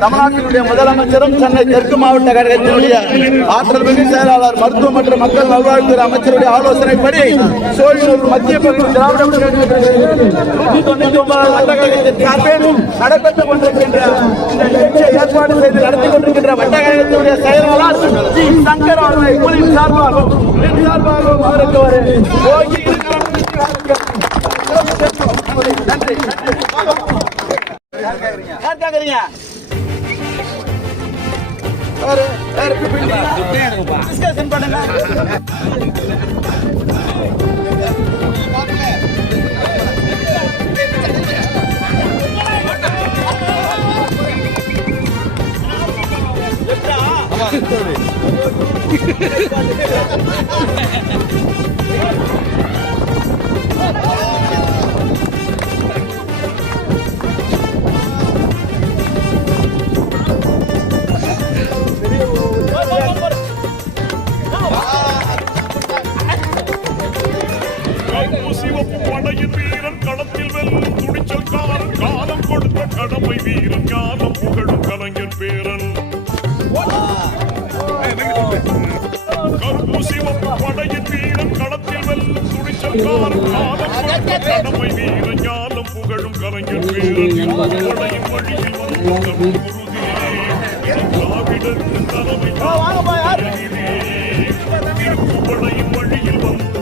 தமிழ்நாட்டினுடைய முதலமைச்சரும் சென்னை தெற்கு மாவட்ட கழகத்தினுடைய ஆற்றல் மிகு செயலாளர் மருத்துவ மற்றும் மக்கள் நல்வாழ்வுத்துறை அமைச்சருடைய ஆலோசனைப்படி சோழினூர் மத்திய பகுதி திராவிட நடைபெற்றுக் கொண்டிருக்கின்ற இந்த நிகழ்ச்சியை ஏற்பாடு செய்து நடத்தி கொண்டிருக்கின்ற வட்ட கழகத்தினுடைய செயலாளர் ஜி சங்கர் அவர்களை குழுவின் சார்பாகவும் அவருக்கு ஒரு நன்றி. யார் கேக்குறீங்க? டிஸ்கஷன் பண்ணுங்க. வீரன் களத்தில் வெல்லும் துணிச்சல் காலம் கொடுத்த கடமை வீரன் ஞானம் புகழும் கலைஞர் பேரன் கருப்பு சிவப்பு படையின் வீரன் களத்தில் வெல்லும் துணிச்சல் காலம் கொடுத்த கடமை வீரன் ஞானம் புகழும் கலைஞர் பேரன் படையின் வழியில் வந்து திராவிடத்தின் தலைமை படையின் வழியில் வந்து